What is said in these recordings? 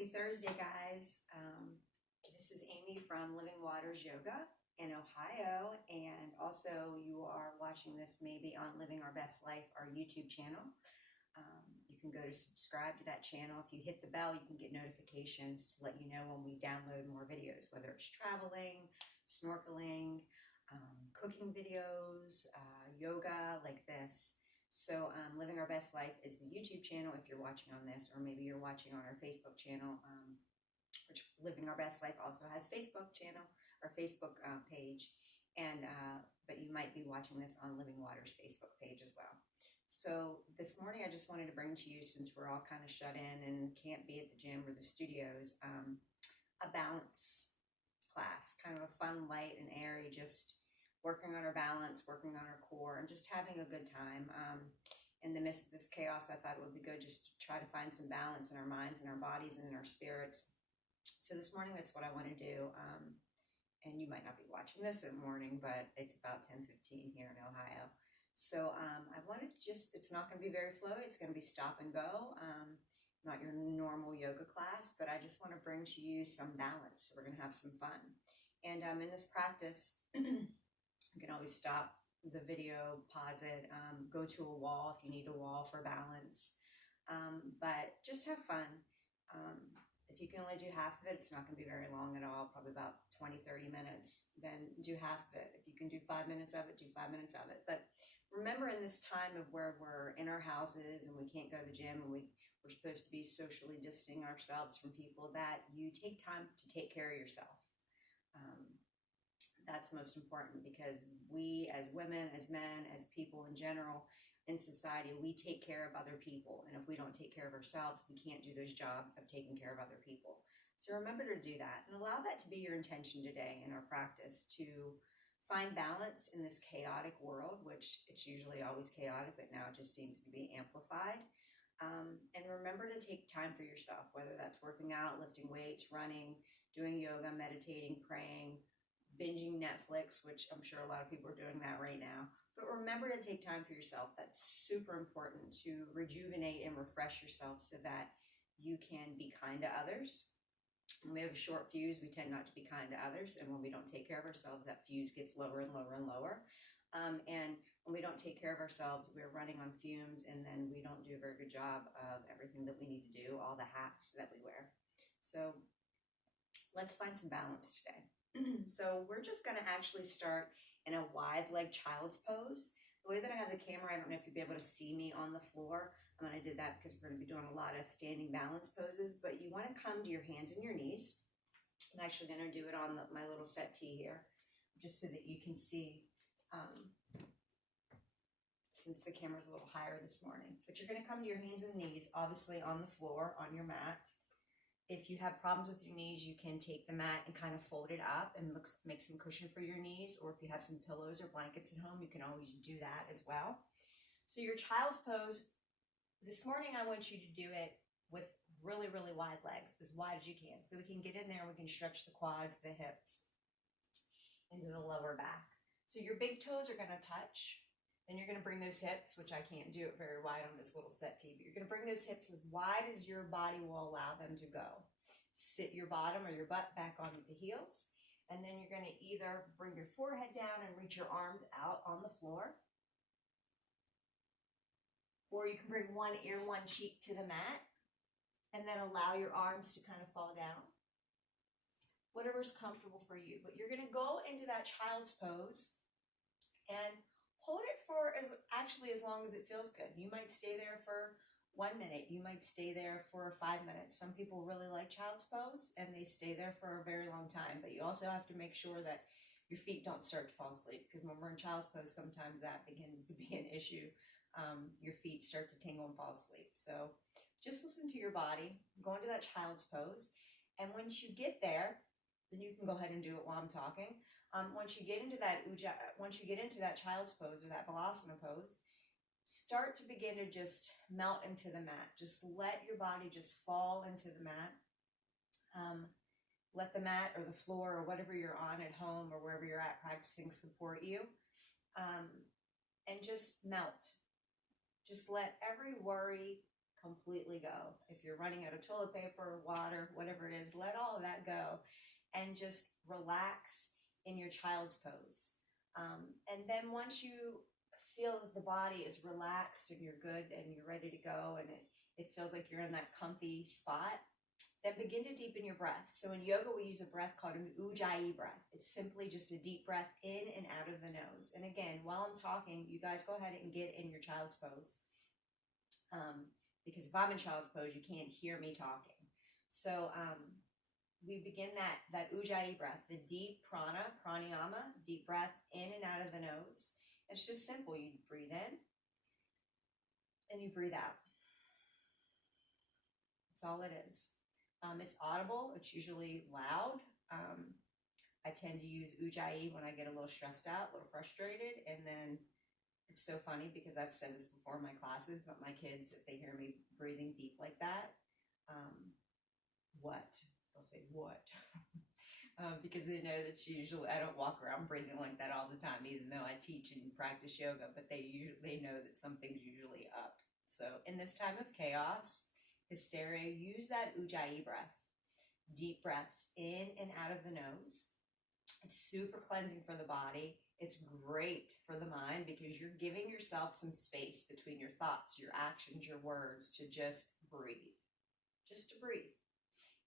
Happy Thursday, guys. This is Amy from Living Waters Yoga in Ohio, and also you are watching this maybe on Living Our Best Life, our YouTube channel. You can go to subscribe to that channel. If you hit the bell, you can get notifications to let you know when we download more videos, whether it's traveling, snorkeling, cooking videos, yoga like this. So Living Our Best Life is the YouTube channel if you're watching on this, or maybe you're watching on our Facebook channel, which Living Our Best Life also has Facebook channel or Facebook page, and but you might be watching this on Living Waters Facebook page as well. So this morning I just wanted to bring to you, since we're all kind of shut in and can't be at the gym or the studios, a balance class, kind of a fun, light and airy, just working on our balance, working on our core, and just having a good time. In the midst of this chaos, I thought it would be good just to try to find some balance in our minds and our bodies and in our spirits. So this morning, that's what I want to do. And you might not be watching this in the morning, but it's about 10:15 here in Ohio. So I wanted to just, it's not going to be very flowy. It's going to be stop and go. Not your normal yoga class, but I just want to bring to you some balance. So we're going to have some fun. And in this practice, you can always stop the video, pause it, go to a wall if you need a wall for balance, but just have fun. If you can only do half of it, it's not going to be very long at all, probably about 20-30 minutes, then do half of it. If you can do 5 minutes of it, do 5 minutes of it. But remember, in this time of where we're in our houses and we can't go to the gym, and we're supposed to be socially distancing ourselves from people, that you take time to take care of yourself. That's most important, because we as women, as men, as people in general in society, we take care of other people. And if we don't take care of ourselves, we can't do those jobs of taking care of other people. So remember to do that, and allow that to be your intention today in our practice, to find balance in this chaotic world, which it's usually always chaotic, but now it just seems to be amplified. And remember to take time for yourself, whether that's working out, lifting weights, running, doing yoga, meditating, praying, binging Netflix, which I'm sure a lot of people are doing that right now. But remember to take time for yourself. That's super important, to rejuvenate and refresh yourself so that you can be kind to others. When we have a short fuse, we tend not to be kind to others. And when we don't take care of ourselves, that fuse gets lower and lower and lower. And when we don't take care of ourselves, we're running on fumes, and then we don't do a very good job of everything that we need to do, all the hats that we wear. So let's find some balance today. So we're just going to actually start in a wide leg child's pose. The way that I have the camera, I don't know if you'll be able to see me on the floor. I did that because we're going to be doing a lot of standing balance poses, but you want to come to your hands and your knees. I'm actually going to do it on my little settee here, just so that you can see, since the camera's a little higher this morning. But you're going to come to your hands and knees, obviously on the floor, on your mat. If you have problems with your knees, you can take the mat and kind of fold it up and make some cushion for your knees. Or if you have some pillows or blankets at home, you can always do that as well. So your child's pose, this morning I want you to do it with really, really wide legs, as wide as you can. So we can get in there and we can stretch the quads, the hips, into the lower back. So your big toes are going to touch. Then you're going to bring those hips, which I can't do it very wide on this little settee, but you're going to bring those hips as wide as your body will allow them to go. Sit your bottom or your butt back onto the heels, and then you're going to either bring your forehead down and reach your arms out on the floor, or you can bring one ear, one cheek to the mat, and then allow your arms to kind of fall down. Whatever's comfortable for you, but you're going to go into that child's pose and hold it for as long as it feels good. You might stay there for 1 minute. You might stay there for 5 minutes. Some people really like child's pose, and they stay there for a very long time. But you also have to make sure that your feet don't start to fall asleep, because when we're in child's pose, sometimes that begins to be an issue. Your feet start to tingle and fall asleep. So just listen to your body. Go into that child's pose. And once you get there, then you can go ahead and do it while I'm talking. Once you get into that child's pose, or that balasana pose, start to begin to just melt into the mat. Just let your body just fall into the mat. Let the mat or the floor or whatever you're on at home or wherever you're at practicing support you, and just melt. Just let every worry completely go. If you're running out of toilet paper, water, whatever it is, let all of that go and just relax in your child's pose. And then once you feel that the body is relaxed and you're good and you're ready to go and it feels like you're in that comfy spot, then begin to deepen your breath. So in yoga, we use a breath called an ujjayi breath. It's simply just a deep breath in and out of the nose. And again, while I'm talking, you guys go ahead and get in your child's pose. Because if I'm in child's pose, you can't hear me talking. So we begin that ujjayi breath, the deep pranayama, deep breath in and out of the nose. It's just simple. You breathe in and you breathe out. That's all it is. It's audible. It's usually loud. I tend to use ujjayi when I get a little stressed out, a little frustrated, and then it's so funny because I've said this before in my classes, but my kids, if they hear me breathing deep like that, what? They'll say, what? Because they know that usually I don't walk around breathing like that all the time, even though I teach and practice yoga, but they know that something's usually up. So in this time of chaos, hysteria, use that ujjayi breath. Deep breaths in and out of the nose. It's super cleansing for the body. It's great for the mind because you're giving yourself some space between your thoughts, your actions, your words to just breathe. Just to breathe.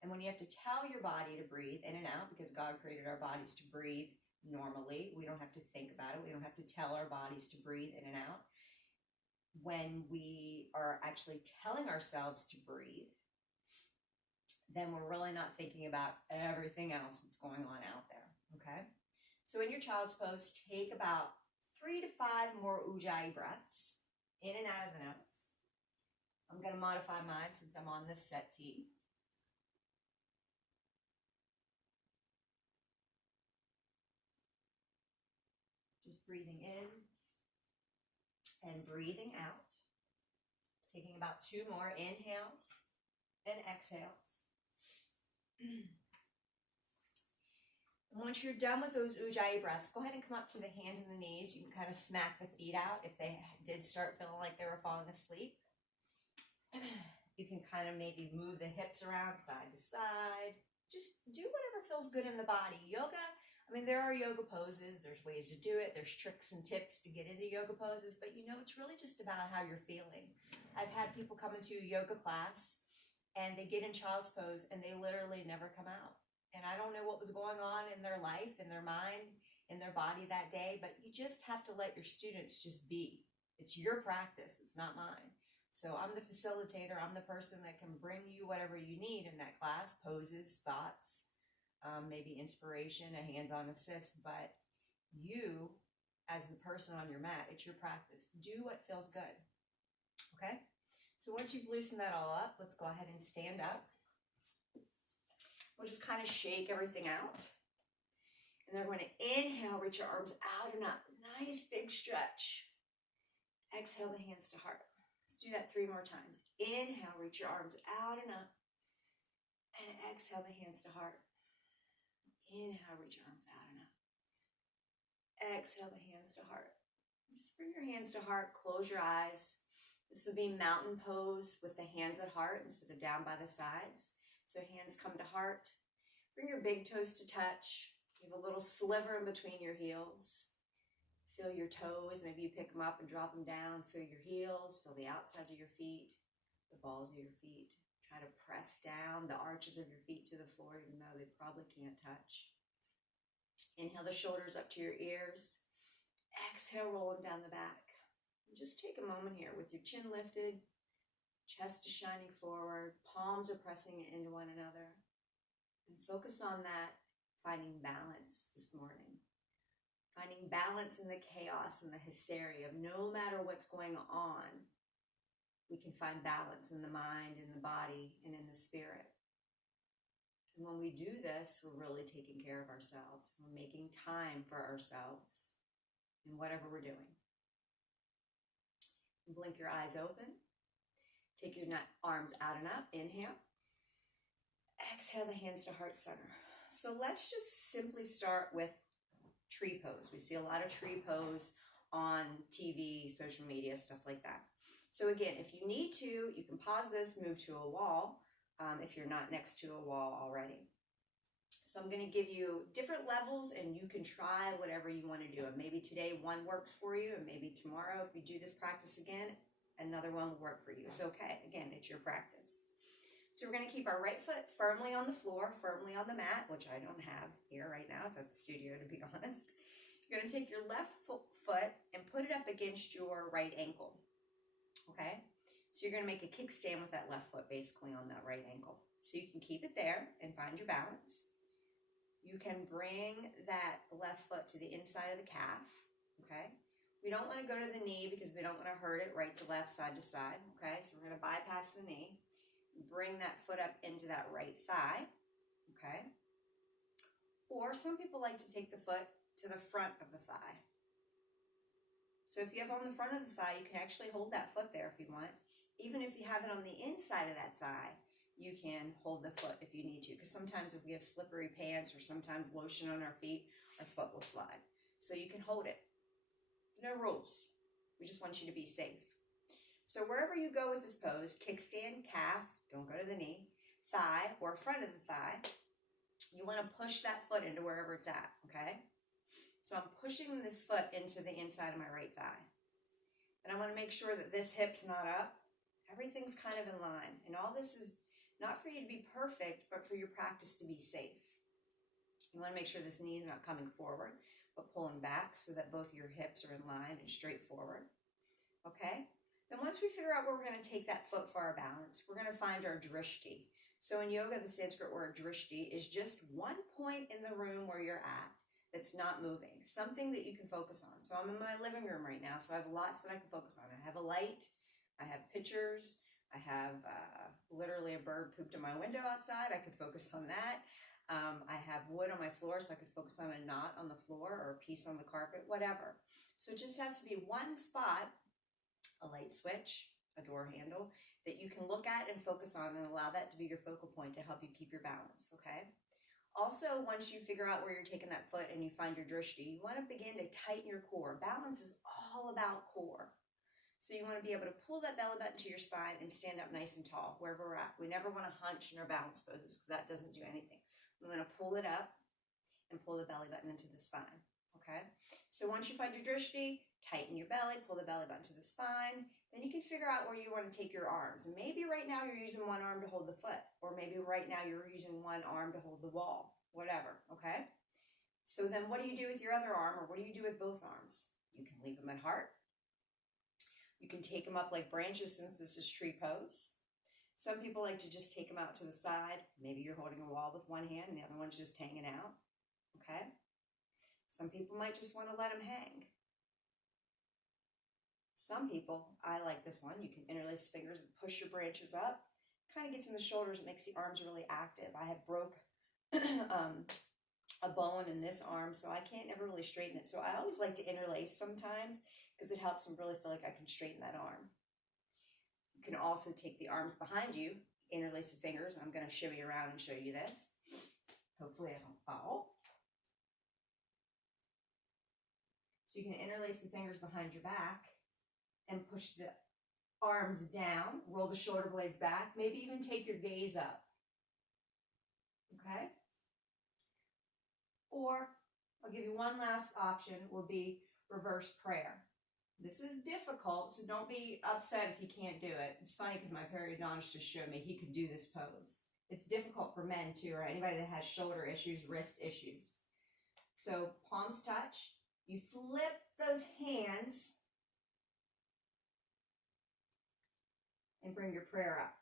And when you have to tell your body to breathe in and out, because God created our bodies to breathe normally, we don't have to think about it. We don't have to tell our bodies to breathe in and out. When we are actually telling ourselves to breathe, then we're really not thinking about everything else that's going on out there, okay? So in your child's pose, take about 3 to 5 more ujjayi breaths in and out of the nose. I'm going to modify mine since I'm on this settee. Just breathing in and breathing out. Taking about 2 more inhales and exhales. Once you're done with those ujjayi breaths, go ahead and come up to the hands and the knees. You can kind of smack the feet out if they did start feeling like they were falling asleep. You can kind of maybe move the hips around side to side. Just do whatever feels good in the body. Yoga, I mean, there are yoga poses. There's ways to do it. There's tricks and tips to get into yoga poses. But, you know, it's really just about how you're feeling. I've had people come into a yoga class and they get in child's pose and they literally never come out. And I don't know what was going on in their life, in their mind, in their body that day, but you just have to let your students just be. It's your practice. It's not mine. So I'm the facilitator. I'm the person that can bring you whatever you need in that class, poses, thoughts, maybe inspiration, a hands-on assist, but you, as the person on your mat, it's your practice. Do what feels good, okay? So once you've loosened that all up, let's go ahead and stand up. We'll just kind of shake everything out. And then we're going to inhale, reach your arms out and up. Nice big stretch. Exhale the hands to heart. Let's do that 3 more times. Inhale, reach your arms out and up. And exhale the hands to heart. Inhale, reach your arms out and up. Exhale the hands to heart. Just bring your hands to heart. Close your eyes. This would be mountain pose with the hands at heart instead of down by the sides. So hands come to heart. Bring your big toes to touch. You have a little sliver in between your heels. Feel your toes. Maybe you pick them up and drop them down. Feel your heels. Feel the outsides of your feet, the balls of your feet. Try to press down the arches of your feet to the floor, even though they probably can't touch. Inhale the shoulders up to your ears. Exhale, roll them down the back. And just take a moment here with your chin lifted. Chest is shining forward, palms are pressing into one another. And focus on that, finding balance this morning. Finding balance in the chaos and the hysteria of no matter what's going on, we can find balance in the mind, in the body, and in the spirit. And when we do this, we're really taking care of ourselves. We're making time for ourselves in whatever we're doing. Blink your eyes open. Take your arms out and up. Inhale. Exhale the hands to heart center. So let's just simply start with tree pose. We see a lot of tree pose on TV, social media, stuff like that. So again, if you need to, you can pause this, move to a wall if you're not next to a wall already. So I'm going to give you different levels and you can try whatever you want to do. And maybe today one works for you and maybe tomorrow if you do this practice again, another one will work for you. It's okay. Again, it's your practice. So we're going to keep our right foot firmly on the floor, firmly on the mat, which I don't have here right now. It's at the studio, to be honest. You're going to take your left foot and put it up against your right ankle. Okay? So you're going to make a kickstand with that left foot basically on that right ankle. So you can keep it there and find your balance. You can bring that left foot to the inside of the calf. Okay? We don't want to go to the knee because we don't want to hurt it right to left, side to side. Okay? So we're going to bypass the knee. Bring that foot up into that right thigh. Okay? Or some people like to take the foot to the front of the thigh. So if you have on the front of the thigh, you can actually hold that foot there if you want. Even if you have it on the inside of that thigh, you can hold the foot if you need to. Because sometimes if we have slippery pants or sometimes lotion on our feet, our foot will slide. So you can hold it. No rules. We just want you to be safe. So wherever you go with this pose, kickstand, calf, don't go to the knee, thigh or front of the thigh, you want to push that foot into wherever it's at, okay? So I'm pushing this foot into the inside of my right thigh. And I want to make sure that this hip's not up. Everything's kind of in line. And all this is not for you to be perfect, but for your practice to be safe. You want to make sure this knee is not coming forward, but pulling back so that both your hips are in line and straight forward. Okay? Then once we figure out where we're going to take that foot for our balance, we're going to find our drishti. So in yoga, the Sanskrit word drishti is just one point in the room where you're at that's not moving, something that you can focus on. So I'm in my living room right now, so I have lots that I can focus on. I have a light, I have pictures, I have literally a bird pooped in my window outside. I could focus on that. I have wood on my floor, so I could focus on a knot on the floor or a piece on the carpet, whatever. So it just has to be one spot, a light switch, a door handle, that you can look at and focus on and allow that to be your focal point to help you keep your balance, okay? Also, once you figure out where you're taking that foot and you find your drishti, you want to begin to tighten your core. Balance is all about core. So you want to be able to pull that belly button to your spine and stand up nice and tall wherever we're at. We never want to hunch in our balance poses because that doesn't do anything. We want to pull it up and pull the belly button into the spine, okay? So once you find your drishti, tighten your belly, pull the belly button to the spine. Then you can figure out where you want to take your arms. And maybe right now you're using one arm to hold the foot, or maybe right now you're using one arm to hold the wall, whatever, okay? So then what do you do with your other arm, or what do you do with both arms? You can leave them at heart. You can take them up like branches since this is tree pose. Some people like to just take them out to the side. Maybe you're holding a wall with one hand and the other one's just hanging out, okay? Some people might just want to let them hang. Some people, I like this one, you can interlace fingers and push your branches up. Kind of gets in the shoulders, it makes the arms really active. I have broke a bone in this arm, so I can't ever really straighten it. So I always like to interlace sometimes because it helps them really feel like I can straighten that arm. You can also take the arms behind you, interlace the fingers, and I'm going to shimmy around and show you this. Hopefully I don't fall. So you can interlace the fingers behind your back and push the arms down, roll the shoulder blades back, maybe even take your gaze up, okay? Or I'll give you one last option, will be reverse prayer. This is difficult, so don't be upset if you can't do it. It's funny because my periodontist just showed me he could do this pose. It's difficult for men too, or anybody that has shoulder issues, wrist issues. So palms touch, you flip those hands and bring your prayer up.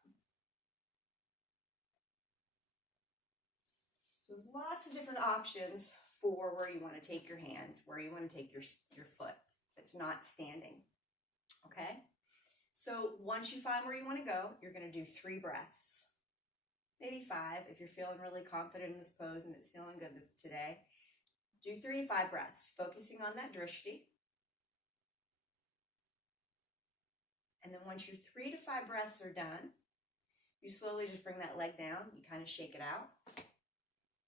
So there's lots of different options for where you want to take your hands, where you want to take your foot that's not standing, okay? So once you find where you want to go, you're going to do 3 breaths, maybe 5 if you're feeling really confident in this pose and it's feeling good today. Do 3 to 5 breaths, focusing on that drishti. And then once your 3 to 5 breaths are done, you slowly just bring that leg down. You kind of shake it out.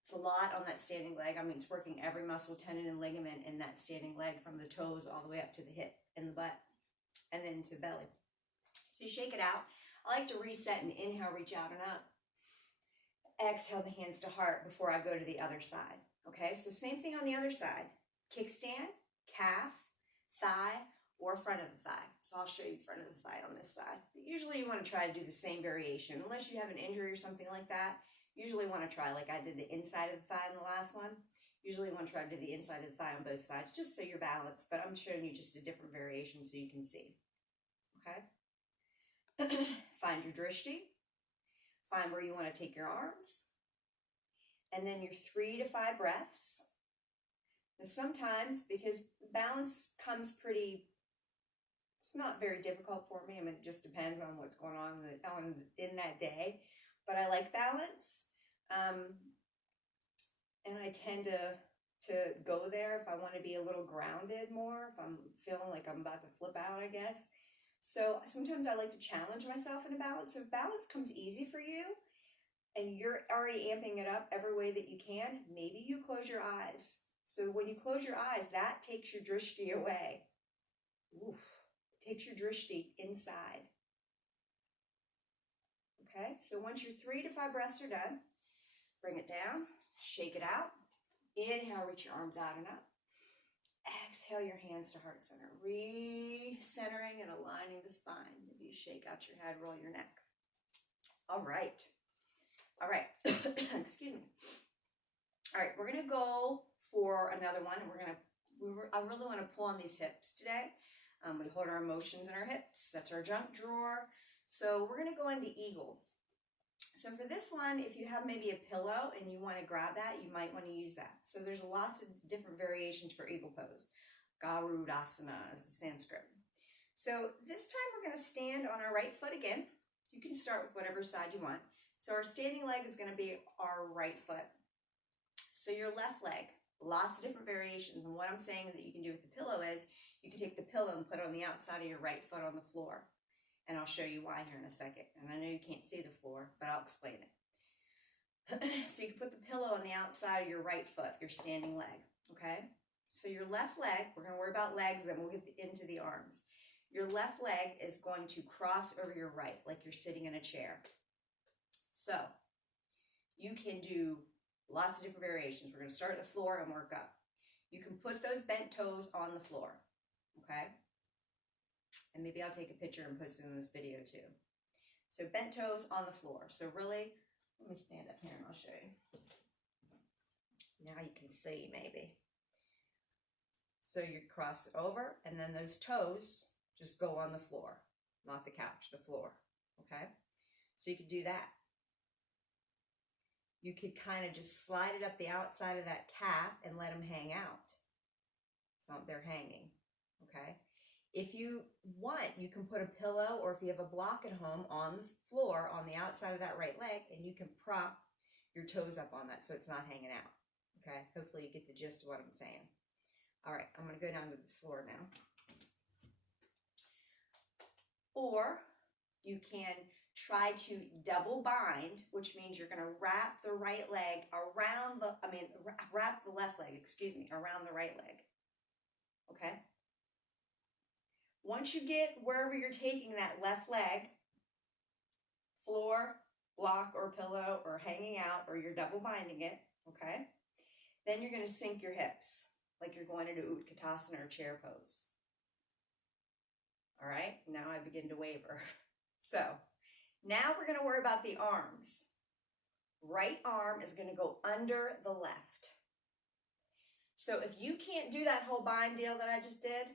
It's a lot on that standing leg. I mean, it's working every muscle, tendon, and ligament in that standing leg from the toes all the way up to the hip and the butt and then to the belly. So you shake it out. I like to reset and inhale, reach out and up. Exhale the hands to heart before I go to the other side. Okay, so same thing on the other side. Kickstand, calf, thigh, or front of the thigh. So I'll show you front of the thigh on this side. But usually you want to try to do the same variation. Unless you have an injury or something like that, usually want to try, like I did the inside of the thigh in the last one. Usually you want to try to do the inside of the thigh on both sides, just so you're balanced. But I'm showing you just a different variation so you can see. Okay? Find your drishti. Find where you want to take your arms. And then your 3 to 5 breaths. Now sometimes, because balance comes pretty, it's not very difficult for me. I mean, it just depends on what's going on in that day. But I like balance. And I tend to go there if I want to be a little grounded more, if I'm feeling like I'm about to flip out, I guess. So sometimes I like to challenge myself in a balance. So if balance comes easy for you and you're already amping it up every way that you can, maybe you close your eyes. So when you close your eyes, that takes your drishti away. Oof. It takes your drishti inside. Okay, so once your 3 to 5 breaths are done, bring it down, shake it out. Inhale, reach your arms out and up. Exhale your hands to heart center, re-centering and aligning the spine. Maybe you shake out your head, roll your neck. All right. Excuse me. All right, we're gonna go for another one, and I really want to pull on these hips today. We hold our emotions in our hips. That's our junk drawer. So we're gonna go into eagle. So for this one, if you have maybe a pillow and you want to grab that, you might want to use that. So there's lots of different variations for eagle pose. Garudasana is the Sanskrit. So this time we're going to stand on our right foot again. You can start with whatever side you want. So our standing leg is going to be our right foot. So your left leg, lots of different variations. And what I'm saying that you can do with the pillow is you can take the pillow and put it on the outside of your right foot on the floor. And I'll show you why here in a second. And I know you can't see the floor, but I'll explain it. So you can put the pillow on the outside of your right foot, your standing leg, okay? So your left leg, we're going to worry about legs, then we'll get into the arms. Your left leg is going to cross over your right, like you're sitting in a chair. So you can do lots of different variations. We're going to start at the floor and work up. You can put those bent toes on the floor, okay? And maybe I'll take a picture and post it in this video too. So bent toes on the floor. So really, let me stand up here and I'll show you. Now you can see maybe. So you cross it over and then those toes just go on the floor, not the couch, the floor, okay? So you could do that. You could kind of just slide it up the outside of that calf and let them hang out. So they're hanging, okay? If you want, you can put a pillow or if you have a block at home on the floor on the outside of that right leg and you can prop your toes up on that so it's not hanging out, okay? Hopefully you get the gist of what I'm saying. All right, I'm going to go down to the floor now. Or you can try to double bind, which means you're going to wrap the right leg around wrap the left leg, around the right leg, okay? Once you get wherever you're taking that left leg, floor, block, or pillow, or hanging out, or you're double binding it, okay? Then you're going to sink your hips, like you're going into Utkatasana or chair pose. All right, now I begin to waver. So, now we're going to worry about the arms. Right arm is going to go under the left. So if you can't do that whole bind deal that I just did,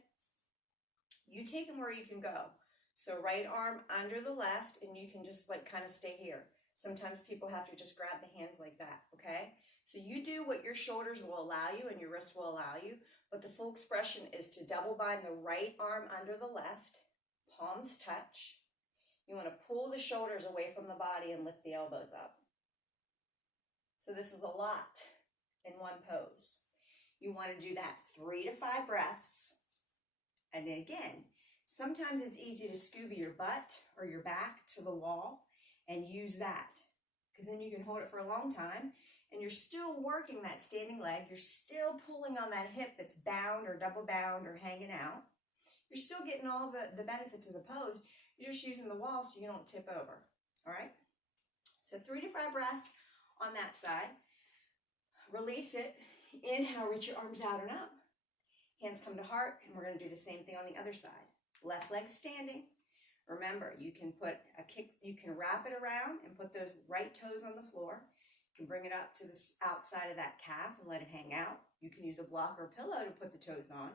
you take them where you can go. So right arm under the left, and you can just like kind of stay here. Sometimes people have to just grab the hands like that, okay? So you do what your shoulders will allow you and your wrists will allow you, but the full expression is to double bind the right arm under the left, palms touch. You want to pull the shoulders away from the body and lift the elbows up. So this is a lot in one pose. You want to do that 3 to 5 breaths. And then again, sometimes it's easy to scuba your butt or your back to the wall and use that, because then you can hold it for a long time and you're still working that standing leg. You're still pulling on that hip that's bound or double bound or hanging out. You're still getting all the benefits of the pose. You're just using the wall so you don't tip over. All right? So 3 to 5 breaths on that side. Release it. Inhale, reach your arms out and up. Hands come to heart, and we're going to do the same thing on the other side. Left leg standing. Remember, you can put a kick, you can wrap it around and put those right toes on the floor. You can bring it up to the outside of that calf and let it hang out. You can use a block or a pillow to put the toes on.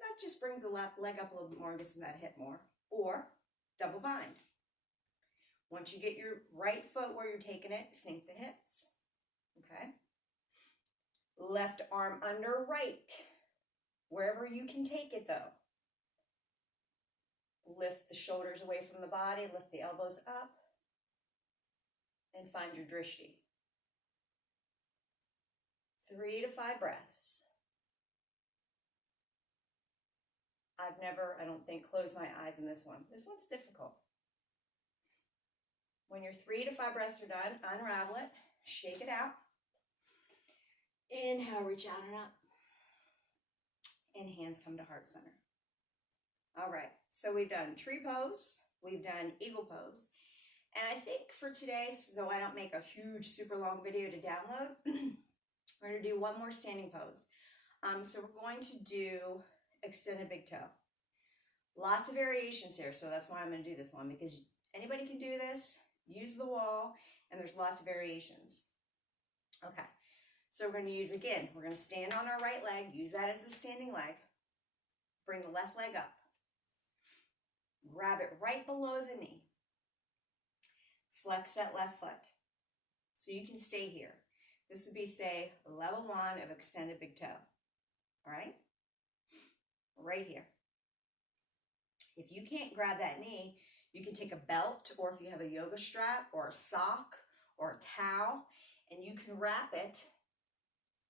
That just brings the left leg up a little bit more and gets in that hip more. Or double bind. Once you get your right foot where you're taking it, sink the hips. Okay? Left arm under right. Wherever you can take it though. Lift the shoulders away from the body, lift the elbows up, and find your drishti. 3 to 5 breaths. I've never, I don't think, closed my eyes in this one. This one's difficult. When your 3 to 5 breaths are done, unravel it, shake it out. Inhale, reach out and up. And hands come to heart center. All right, so we've done tree pose, we've done eagle pose. And I think for today, so I don't make a huge, super long video to download, we're gonna do one more standing pose. So we're going to do extended big toe. Lots of variations here, so that's why I'm gonna do this one, because anybody can do this, use the wall, and there's lots of variations. Okay, so we're gonna use, again, we're gonna stand on our right leg, use that as the standing leg, bring the left leg up. Grab it right below the knee. Flex that left foot. So you can stay here. This would be, say, level 1 of extended big toe. All right? Right here. If you can't grab that knee, you can take a belt, or if you have a yoga strap or a sock or a towel, and you can wrap it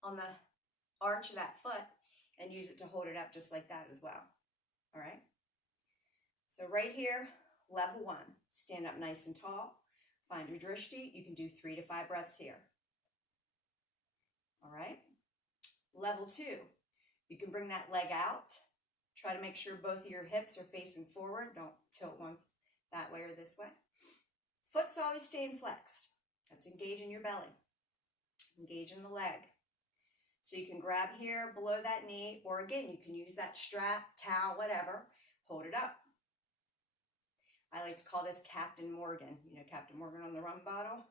on the arch of that foot and use it to hold it up just like that as well. All right? So right here, level 1, stand up nice and tall, find your drishti. You can do 3 to 5 breaths here. All right. Level 2, you can bring that leg out. Try to make sure both of your hips are facing forward. Don't tilt one that way or this way. Foot's always staying flexed. That's engaging your belly. Engaging the leg. So you can grab here below that knee, or again, you can use that strap, towel, whatever. Hold it up. I like to call this Captain Morgan. You know Captain Morgan on the rum bottle?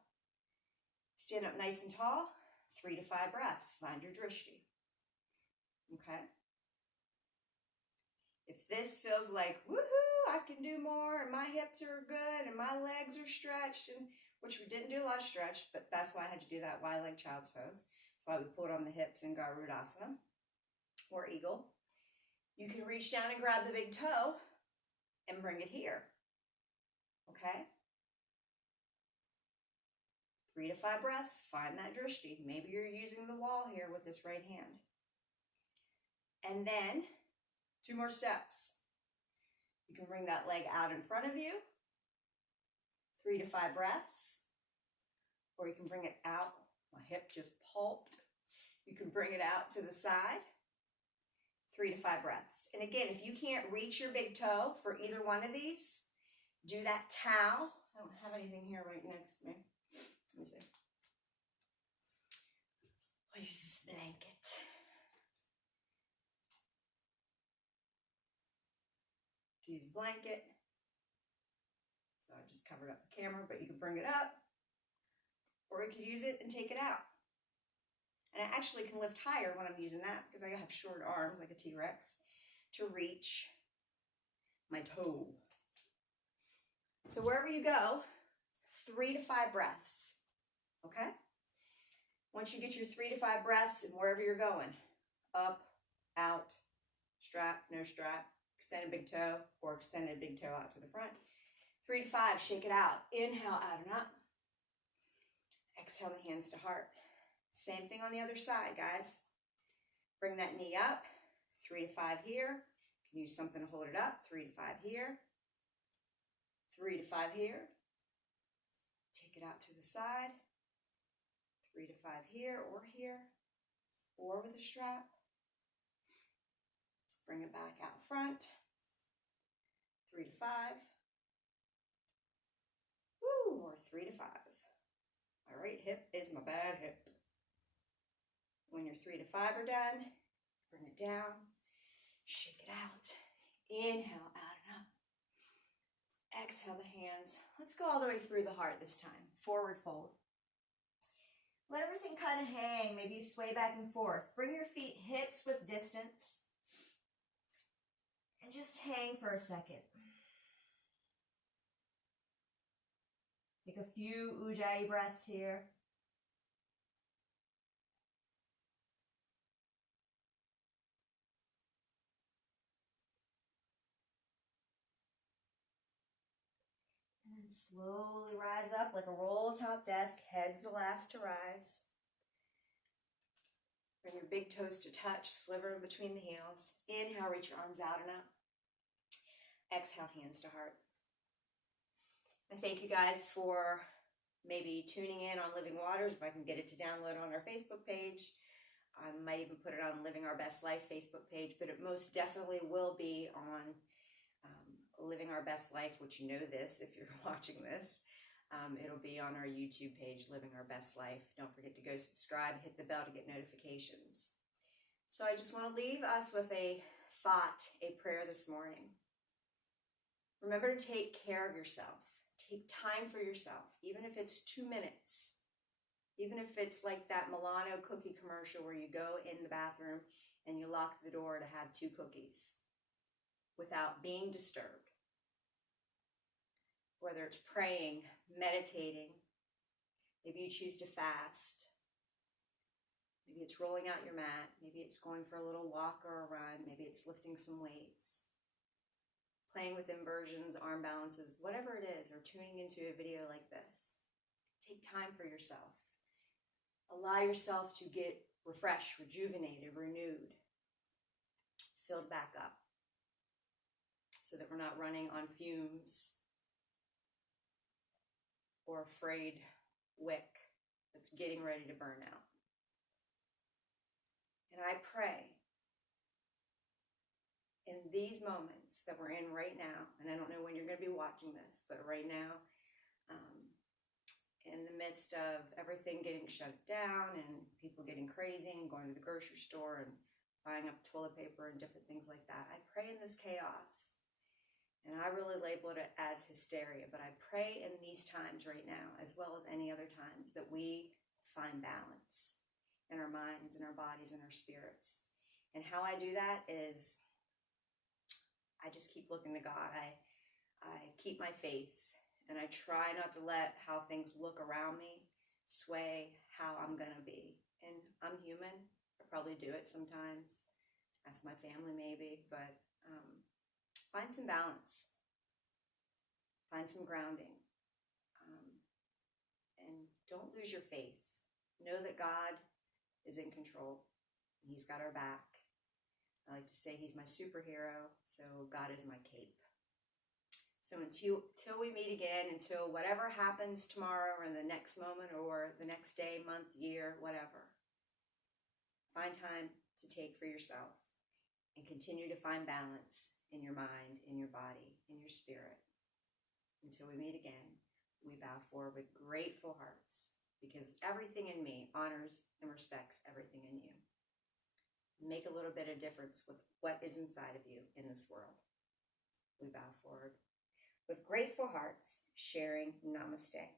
Stand up nice and tall, 3 to 5 breaths. Find your drishti. Okay? If this feels like, woohoo, I can do more, and my hips are good, and my legs are stretched, and which we didn't do a lot of stretch, but that's why I had to do that wide leg child's pose. That's why we pulled on the hips in Garudasana, or eagle. You can reach down and grab the big toe and bring it here. Okay? 3 to 5 breaths, find that drishti. Maybe you're using the wall here with this right hand. And then 2 more steps. You can bring that leg out in front of you. 3 to 5 breaths. Or you can bring it out. My hip just pulped. You can bring it out to the side. 3 to 5 breaths. And again, if you can't reach your big toe for either one of these, do that towel. I don't have anything here right next to me. Let me see. I'll use this blanket. Use blanket. So I just covered up the camera, but you can bring it up, or you could use it and take it out. And I actually can lift higher when I'm using that, because I have short arms like a T-Rex to reach my toe. So wherever you go, 3 to 5 breaths, okay? Once you get your 3 to 5 breaths and wherever you're going, up, out, strap, no strap, extended big toe, or extended big toe out to the front. 3 to 5, shake it out. Inhale, out and up. Exhale the hands to heart. Same thing on the other side, guys. Bring that knee up, 3 to 5 here. You can use something to hold it up, 3 to 5 here. 3 to 5 here. Take it out to the side. 3 to 5 here, or with a strap. Bring it back out front. 3 to 5. 3 to 5. My right hip is my bad hip. When your 3 to 5 are done, bring it down, shake it out. Inhale, out and up. Exhale the hands. Let's go all the way through the heart this time. Forward fold. Let everything kind of hang. Maybe you sway back and forth. Bring your feet hips width distance. And just hang for a second. Take a few Ujjayi breaths here. And then slowly rise up like a roll top desk. Head's the last to rise. Bring your big toes to touch, sliver between the heels. Inhale, reach your arms out and up. Exhale, hands to heart. I thank you guys for maybe tuning in on Living Waters. If I can get it to download on our Facebook page. I might even put it on Living Our Best Life Facebook page, but it most definitely will be on Living Our Best Life, which you know this if you're watching this. It'll be on our YouTube page, Living Our Best Life. Don't forget to go subscribe, hit the bell to get notifications. So I just want to leave us with a thought, a prayer this morning. Remember to take care of yourself. Take time for yourself, even if it's 2 minutes. Even if it's like that Milano cookie commercial where you go in the bathroom and you lock the door to have 2 cookies without being disturbed. Whether it's praying, meditating, maybe you choose to fast. Maybe it's rolling out your mat. Maybe it's going for a little walk or a run. Maybe it's lifting some weights. Playing with inversions, arm balances, whatever it is, or tuning into a video like this. Take time for yourself. Allow yourself to get refreshed, rejuvenated, renewed, filled back up so that we're not running on fumes or a frayed wick that's getting ready to burn out. And I pray in these moments that we're in right now, and I don't know when you're going to be watching this, but right now, in the midst of everything getting shut down and people getting crazy and going to the grocery store and buying up toilet paper and different things like that, I pray in this chaos. And I really label it as hysteria, but I pray in these times right now, as well as any other times, that we find balance in our minds, in our bodies, in our spirits. And how I do that is I just keep looking to God. I keep my faith, and I try not to let how things look around me sway how I'm going to be. And I'm human. I probably do it sometimes. Ask my family maybe, but find some balance. Find some grounding. And don't lose your faith. Know that God is in control. He's got our back. I like to say he's my superhero, so God is my cape. So until we meet again, until whatever happens tomorrow or in the next moment or the next day, month, year, whatever, find time to take for yourself and continue to find balance in your mind, in your body, in your spirit. Until we meet again, we bow forward with grateful hearts because everything in me honors and respects everything in you. Make a little bit of difference with what is inside of you in this world. We bow forward with grateful hearts, sharing Namaste.